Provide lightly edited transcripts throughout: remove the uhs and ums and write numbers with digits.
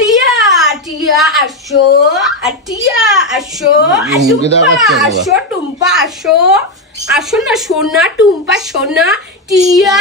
টিয়া টিয়া আসো, টিয়া আসো, আসো টুম্পা আসো, আসো না সোনা টুম্পা সোনা টিয়া।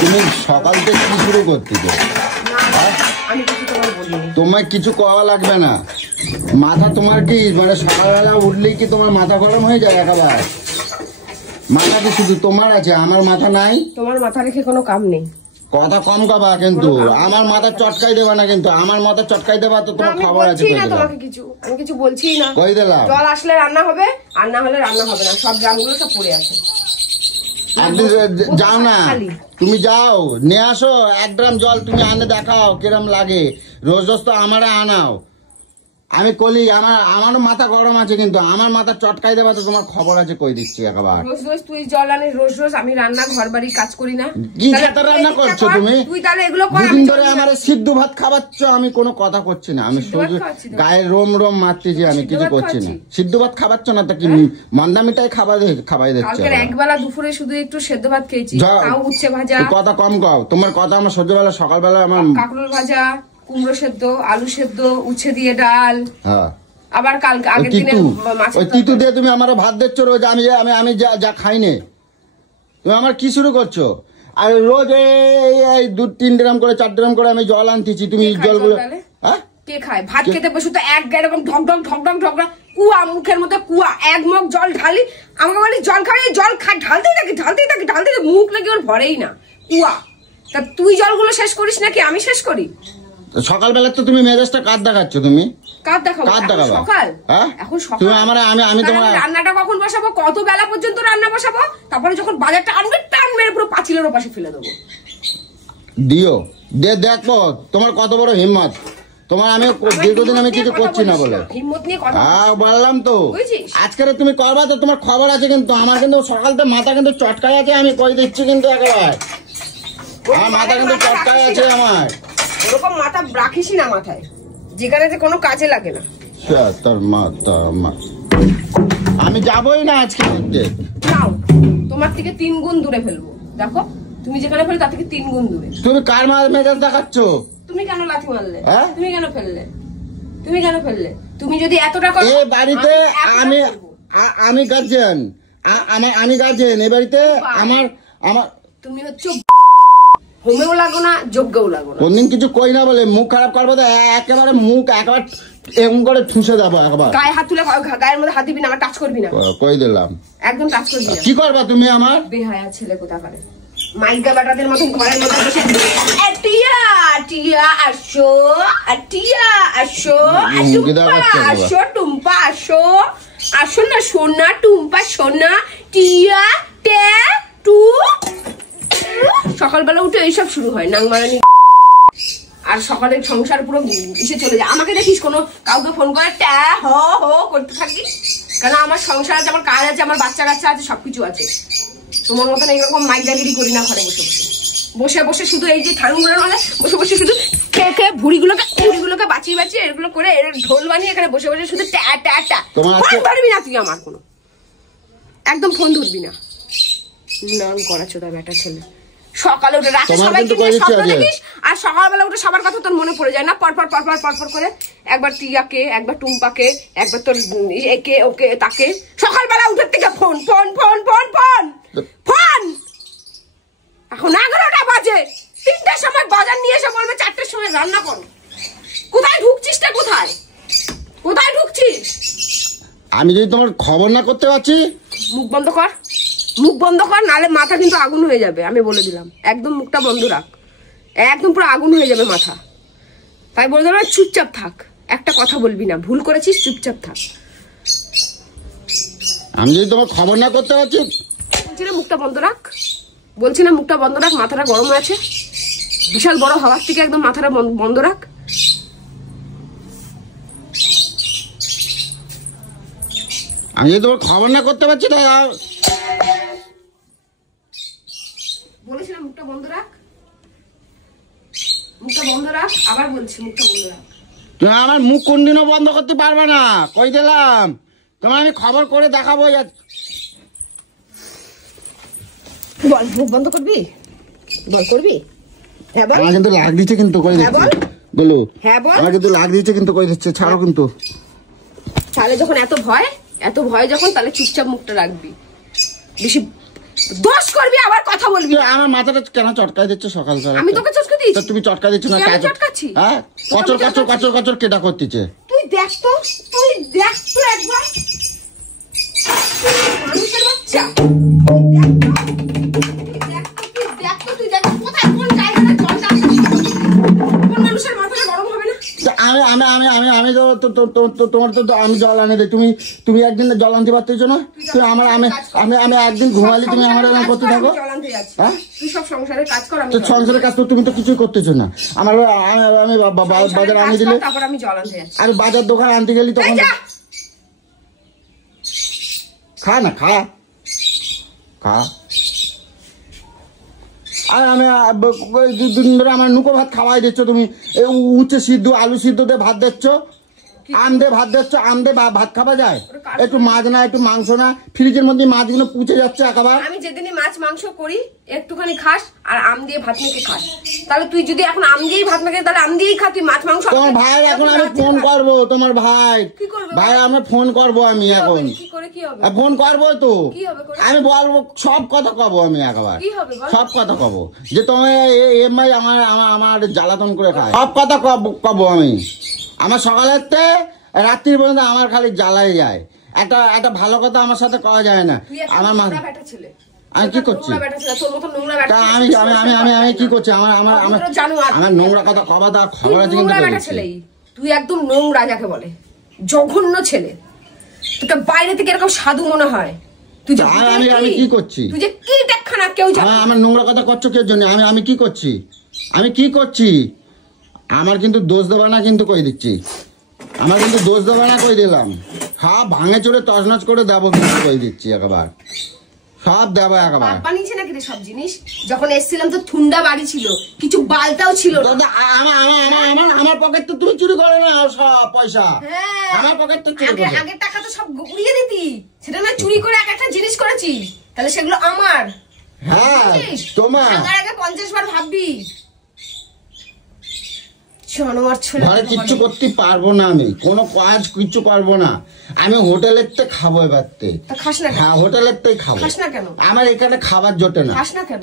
তুমি সকাল থেকে কি শুরু করতে? তোমার কিছু করা লাগবে না। মাথা তোমার কি মানে সকালবেলা উঠলেই কি তোমার মাথা গরম হয়ে যায় একেবারে? মাথা কি শুধু তোমার আছে, আমার মাথা নাই? তোমার মাথা রেখে কোনো কাম নেই। কথা কম কাবা, কিন্তু আমার মাথা চটকাই দেবা না, কিন্তু আমার মাথা চটকাই দেবা তো তোমার খবর আছে। তোমাকে কিছু আমি কিছু বলছি না। কই দিলাম জল আসলে রান্না হবে, আর না হলে রান্না হবে না। সব ড্রামগুলো সব পড়ে আছে। আপনি যাও না, তুমি যাও নিয়ে আসো 1 ড্রাম জল, তুমি আনে দেখাও কিরম লাগে। রোজ রোজ তো আমারে আনাও। আমি কলি আমারও মাথা গরম আছে, কিন্তু আমার মাথা চটকাই দেবা তো তোমার খবর আছে। কই দিচ্ছি একেবারে। রোজ রোজ তুই জল আনিস, রোজ রোজ আমি রান্না ঘর বাড়ি কাজ করি না। কি খেতে রান্না করছো তুমি? তুই তাহলে এগুলো কর। দুদিন ধরে আমারে সিদ্ধ ভাত খাওয়াচ্ছ, আমি কোনো কথা করছি না। আমি শুধু গায়ে রোম রোম মারতেছি, আমি কিছু করছি না। সিদ্ধ ভাত খাওয়াচ্ছ না তো কি মন্দা মিঠাই খাওয়াই দিচ্ছে? একবেলা দুপুরে শুধু একটু সেদ্ধ ভাত খেয়েছি, তাও উচ্ছে ভাজা। কথা কম কও, তোমার কথা আমার সহ্য বেলা। সকালবেলা আমার কাঁকরোল ভাজা, কুমড়ো সেদ্ধ, আলু সেদ্ধ, উচ্ছে দিয়ে ডাল। হ্যাঁ, আবার কালকে আগের দিনে ওই তিতু দিয়ে তুমি আমার ভাত দিচ্ছ রোজ। আমি যা খাইনি, তুমি আমার কি শুরু করছো? আর রোজ এই 2-3 ড্রাম করে 4 ড্রাম করে আমি জল আনতেছি, তুমি জলগুলো কে খায়? ভাত খেতে বসে তো এক এরকম ঢক ঢক ঢক ঢক ঢক কুয়া, মুখের মধ্যে কুয়া। 1 মগ জল ঢালি, আমাকে বলি জল খাবি, জল ঢালতেই থাকি, মুখ নাকি ওর ভরেই না, কুয়া। তা তুই জলগুলো শেষ করিস নাকি আমি শেষ করি? সকালবেলা তো তুমি মেজাজটা কার দেখাচ্ছ? তুমি কার দেখাবো? সকাল এখন সকাল আমি তোমার রান্নাটা কখন বসাবো? কত বেলা পর্যন্ত রান্না বসাবো? তারপরে যখন বাজারটা আনবে টান মেরে পুরো পাঁচিলের ওপাশে ফেলে দেবো। দিও দেখো তোমার কত বড় হিম্মত। তোমার আমি দীর্ঘদিন আমি কিছু করছি না বলে হিম্মত নিয়ে কথা বললাম তো। আজকে তুমি করবা তো তোমার খবর আছে, কিন্তু আমার কিন্তু সকালটা মাথা কিন্তু চটকাই আছে। আমি কই দিচ্ছি কিন্তু একেবারে আমার মাথা কিন্তু চটকাই আছে। আমার ওরকম মাথা রাখিসই না মাথায়, যেখানে কোনো কাজে লাগে না। আমি যাবই না আজকে। তোমার থেকে 3 গুণ দূরে ফেলবো। দেখো তুমি যেখানে ফেলে তার থেকে 3 গুণ দূরে। তুমি কার মেজাজ দেখাচ্ছ? তুমি কেন লাথি মারলে? তুমি কেন ফেললে? তুমি যদি এতটা এই বাড়িতে আমি গার্জিয়ান, আমি গার্জিয়ান এই বাড়িতে। আমার তুমি হচ্ছে হোমেও লাগো না, যোগ্যও লাগো না। কোনদিন কিছু কই না বলে মুখ খারাপ করবো তো একেবারে মুখ একেবারে এমন করে ঠুসে যাবো। একবার গায়ে হাত তুলে, গায়ের মধ্যে হাত দিবি না, আমার টাচ করবি না। কই দিলাম, একদম টাচ করবি না। কি করবা তুমি? আমার বেহায়া ছেলে কোথাকারে, মাইকা বেটাদের মতন ঘরের মধ্যে বসে টিয়া টিয়া আসো, টিয়া আসো, আসো টুম্পা আসো, আসো না সোনা টুম্পা সোনা টিয়া টে টু। সকালবেলা উঠে এইসব শুরু হয় নাংমারানি। আর সকালের সংসার পুরো এসে চলে যায়। আমাকে দেখিস কোনো কাউকে ফোন করে ট্যা হ করতে থাকি, কারণ আমার সংসার আছে, আমার কাজ আছে, আমার বাচ্চা কাচ্চা আছে, সবকিছু আছে। তোমার মতন এইরকম মাইকদাগিরি করি না ঘরে বসে বসে শুধু এই যে ঠান্ডা হলে বসে বসে শুধু খেয়ে ভুড়িগুলোকে বাঁচিয়ে এগুলো করে ঢোল বানিয়ে এখানে বসে বসে শুধু ট্যা ট্যা ট্যা। ধরবি না তুই আমার কোনো, একদম ফোন ধরবি না। নাম করাচ্ছ তার বেটা ছেলে। সকালে উঠে রাতে সবাইকে নিয়ে স্বপ্ন দেখিস, আর সকালবেলা উঠে সবার কথা তোর মনে পড়ে যায় না? পরপর করে একবার টিয়াকে, একবার টুম্পাকে, একবার তোর একে ওকে তাকে। সকালবেলা উঠে থেকে ফোন। এখন 11টা বাজে, 3টার সময় বাজার নিয়ে এসে বলবে 4টার সময় রান্না করো। কোথায় ঢুকছিস? কোথায় ঢুকছিস? আমি যদি তোমার খবর না করতে পারছি, মুখ বন্ধ কর, নাহলে মাথা কিন্তু আগুন হয়ে যাবে। আমি বলে দিলাম, একদম মুখটা বন্ধ রাখ, একদম পুরো আগুন হয়ে যাবে মাথা। তাই বলে দিলাম চুপচাপ থাক, একটা কথা বলবি না। ভুল করেছিস, চুপচাপ থাক। আমি যদি তোমার খবর না করতে পারছি, বলছি না মুখটা বন্ধ রাখ। মাথাটা গরম আছে, বিশাল বড় হওয়ার থেকে একদম মাথাটা বন্ধ রাখ। আমি যদি তোমার খবর না করতে পারছি, বলেছিলাম মুখটা বন্ধ রাখ। আবার বলছি মুখটা বন্ধ রাখ। তুমি আমার মুখ কোনদিনও বন্ধ করতে পারবে না, কই দিলাম। তোমার আমি খবর করে দেখাবো। বল, মুখ বন্ধ করবি? বল, করবি? আমার কিন্তু লাগ দিচ্ছে, কিন্তু বলো। হ্যাঁ বল। আমাকে তো লাগ দিচ্ছে কিন্তু কই দিচ্ছে, ছাড়ো কিন্তু। তাহলে যখন এত ভয় যখন, তাহলে চুপচাপ মুখটা রাখবি, বেশি দোষ করবি আবার কথা বলবি। আমার মাথাটা কেন চটকাই দিচ্ছে সকাল সকাল? আমি তোকে চটকা দিচ্ছি? তুমি চটকা দিচ্ছ না? আমি চটকাচ্ছি? হ্যাঁ, কচর কচর কচর কচর কেটা করতেছে? তুই দেখ তো একবার, মানুষের বাচ্চা, তুই দেখ কোথায় কোন জায়গাটা জল যাচ্ছে, কোন মানুষের মাথাটা গরম হবে না? আমি তোমার তো আমি জল আনে দিই, তুমি একদিন জল আনতে পারতেছো না? তুমি আমার আমি একদিন ঘুমালি, তুমি আমার এরকম করতে থাকো। হ্যাঁ, তুই সব সংসারের কাজ কর, আমি সংসারের কাজ তো তুমি তো কিছুই করতেছো না। আমি বাজার আনি দিলে, তারপর আমি জল আনতে যাচ্ছি। আমি বাজার দোকান আনতে গেলি তখন খা না, খা। আর আমি 2 দিন ধরে আমার নুকো ভাত খাওয়াই দিচ্ছ তুমি। উচ্ছে সিদ্ধ, আলু সিদ্ধ দিয়ে ভাত দিচ্ছ, আম দিয়ে ভাত দিচ্ছ। আম দিয়ে ভাত খাওয়া যায়? একটু মাছ না, একটু মাংস না? ফ্রিজের মধ্যে মাছগুলো পুচে যাচ্ছে একেবারে। আমি যেদিনই মাছ মাংস করি একটুখানি খাস, আর আম দিয়ে ভাত মেখে খাস। তাহলে তুই যদি এখন আম দিয়েই ভাত মেখে, তাহলে আম দিয়েই খা, তুই মাছ মাংস। তোমার ভাই এখন আমি ফোন করবো, তোমার ভাই আমি ফোন করবো, আমি এখন ফোন করবো তো, আমি বলবো সব কথা কব, আমি একেবারে সব কথা কব যে তোমার এমআই আমার জ্বালাতন করে খায়, সব কথা কব আমি। আমার সকালের রাত্রির পর্যন্ত আমার খালি জ্বালাই যায়। একটা ভালো কথা আমার সাথে করা যায় না। আমার মা, আমি কি করছি? আমি কি করছি? আমার নোংরা কথা কবা দা খবর আছে কিন্তু। তুই একদম নোংরা, যাকে বলে জঘন্য ছেলে। তোকে বাইরে থেকে এরকম সাধু মনে হয়। আমি কি করছি? তুই যে কি দেখখানা কেউ জানে। আমার নোংরা কথা করছো কে জন্য? আমি কি করছি? আমি কি করছি? আমার কিন্তু দোষ দেবা না, কিন্তু কই দিচ্ছি। আমার কিন্তু দোষ দেবা না, কই দিলাম। হ্যাঁ, ভাঙে চড়ে তছনছ করে দেবো, কিন্তু কই দিচ্ছি একেবারে সব দেবো একেবারে। বানিয়েছে নাকি রে সব জিনিস? যখন এসেছিলাম তো ঠুন্ডা বাড়ি ছিল, কিছু বালতাও ছিল না। আমার পকেট তো তুমি চুরি করো না সব পয়সা। আমার পকেট তো চুরি করো। আগের টাকা তো সব উড়িয়ে দিতি, সেটা না চুরি করে একটা জিনিস করেছি, তাহলে সেগুলো আমার। হ্যাঁ, তোমার আগে 50 বার ভাববি। ঘরে কিচ্ছু করতে পারবো না, আমি কোনো কাজ কিচ্ছু পারবো না। আমি হোটেলের তে খাবো এবারতে। হ্যাঁ, হোটেলের তেই খাবো। আমার এখানে খাবার জোটে না,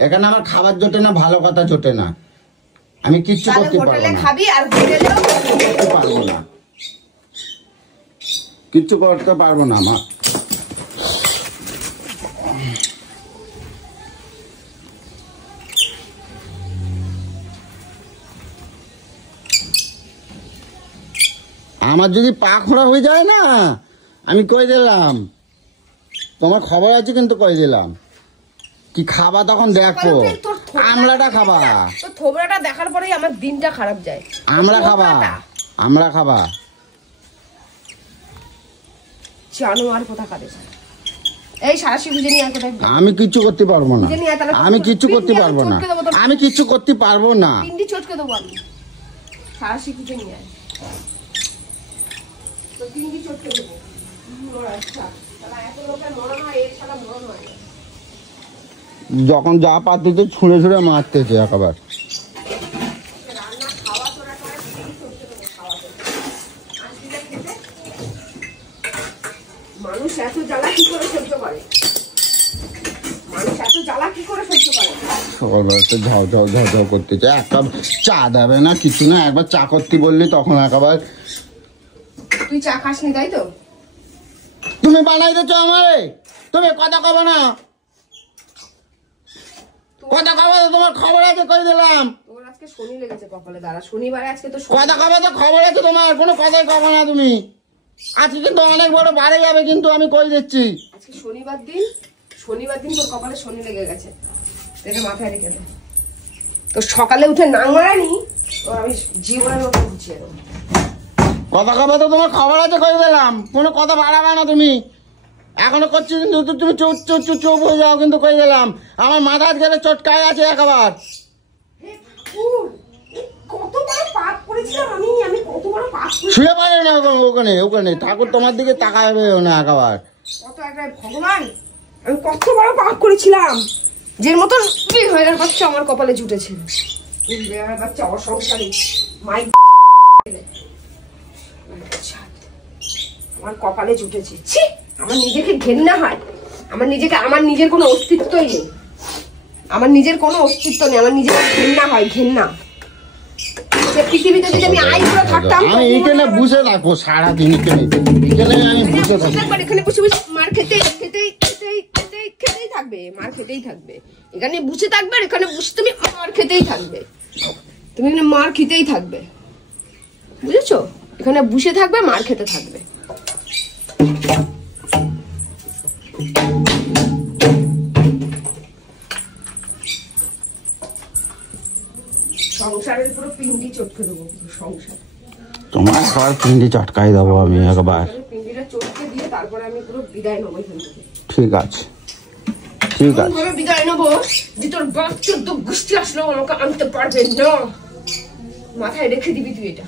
এখানে আমার খাবার জোটে না, ভালো কথা জোটে না। আমি কিচ্ছু করতে পারবো না, পারবো না, কিচ্ছু করতে পারবো না। আমার আমার যদি পা খোঁড়া হয়ে যায় না, আমি কই দিলাম, তোমার খবর আছে কিন্তু কই দিলাম। কি খাবা তখন দেখো, আমলাটা খাবা। থোবড়াটা দেখার পরেই আমার দিনটা খারাপ যায়। আমরা খাবা জানোয়ার কোথাকার। এই সারাশি খুঁজে নিয়ে কোথায়? আমি কিচ্ছু করতে পারবো না, আমি কিচ্ছু করতে পারবো না, আমি কিচ্ছু করতে পারবো না। পিন্ডি চটকে দেবো আমি। সারাশি খুঁজে নিয়ে আয়, তো পিন্ডি চটকে দেবো। যখন যা পাতিতে ছুঁড়ে ছুঁড়ে মারতেছে একেবারে। মানুষ এত জ্বালা কি করে সহ্য করে? সকালবেলাতে ঝাউ করতেছে। এক কাপ চা দেবে না, কিছু না। একবার চা করতে বললি তখন একেবারে। তুই চা খাসনি তাই তো? তুমি বানাই দিচ্ছ আমারে, তুমি কথা কব না, কথা কবে তো, তোমার খবর আছে কই দিলাম। তোর আজকে শনি লেগেছে কপালে, দাঁড়া শনিবারে আজকে তো কথা কবে তো, খবর আছে তোমার, কোনো কথাই কবে না তুমি। আজকে কিন্তু অনেক বড় বাড়ে যাবে, কিন্তু আমি কই দিচ্ছি। আজকে শনিবার দিন তোর কপালে শনি লেগে গেছে, এটা মাথায় রেখে দে। তো সকালে উঠে নাংমারানি তো আমি জীবনের মতো বুঝিয়ে দেবো। কথা কবে তো, তোমার খবর আছে কই দিলাম, কোনো কথা বাড়াবে না তুমি। এখনো করছি কিন্তু তুমি চুপ হয়ে যাও, কিন্তু কই দিলাম। আমার মাথা গেলে চটকায় আছে একেবার। শুয়ে পারে না ওখানে ঠাকুর তোমার দিকে তাকাবে না একেবার। ভগবান, আমি কত বড় পাপ করেছিলাম, যে মতন হয়ে বাচ্চা আমার কপালে জুটেছে। বাচ্চা অসংসারী মাই আমার কপালে জুটেছে, ছি আমার নিজেকে ঘেন্না হয়, আমার নিজের কোনো অস্তিত্বই নেই, আমার নিজের কোনো অস্তিত্ব নেই, আমার নিজের ঘেন্না হয়, ঘেন্না। পৃথিবীতে যদি আমি আইবুড়ো থাকতাম, আমি এখানে বসে থাকবো সারাদিন, এখানে আমি বসে থাকবো, এখানে বসে বসে মার খেতেই থাকবে, মার খেতেই থাকবে, এখানে বসে থাকবে, আর এখানে বসে তুমি মার খেতেই থাকবে, তুমি এখানে মার খেতেই থাকবে, বুঝেছো? এখানে বসে থাকবে, মার খেতে থাকবে। সংসারের পুরো পিন্ডি চটকে দেবো, সংসার তোমার সবার পিন্ডি চটকাই দেবো আমি একবার, পিন্ডিটা চটকে দিয়ে তারপরে আমি পুরো বিদায় নেবো এখান থেকে। ঠিক আছে, ঠিক আছে, বিদায় নেবো যে তোর বাচ্চার তো গোষ্ঠী আসলেও আমাকে আনতে পারবে না, মাথায় রেখে দিবি তুই এটা।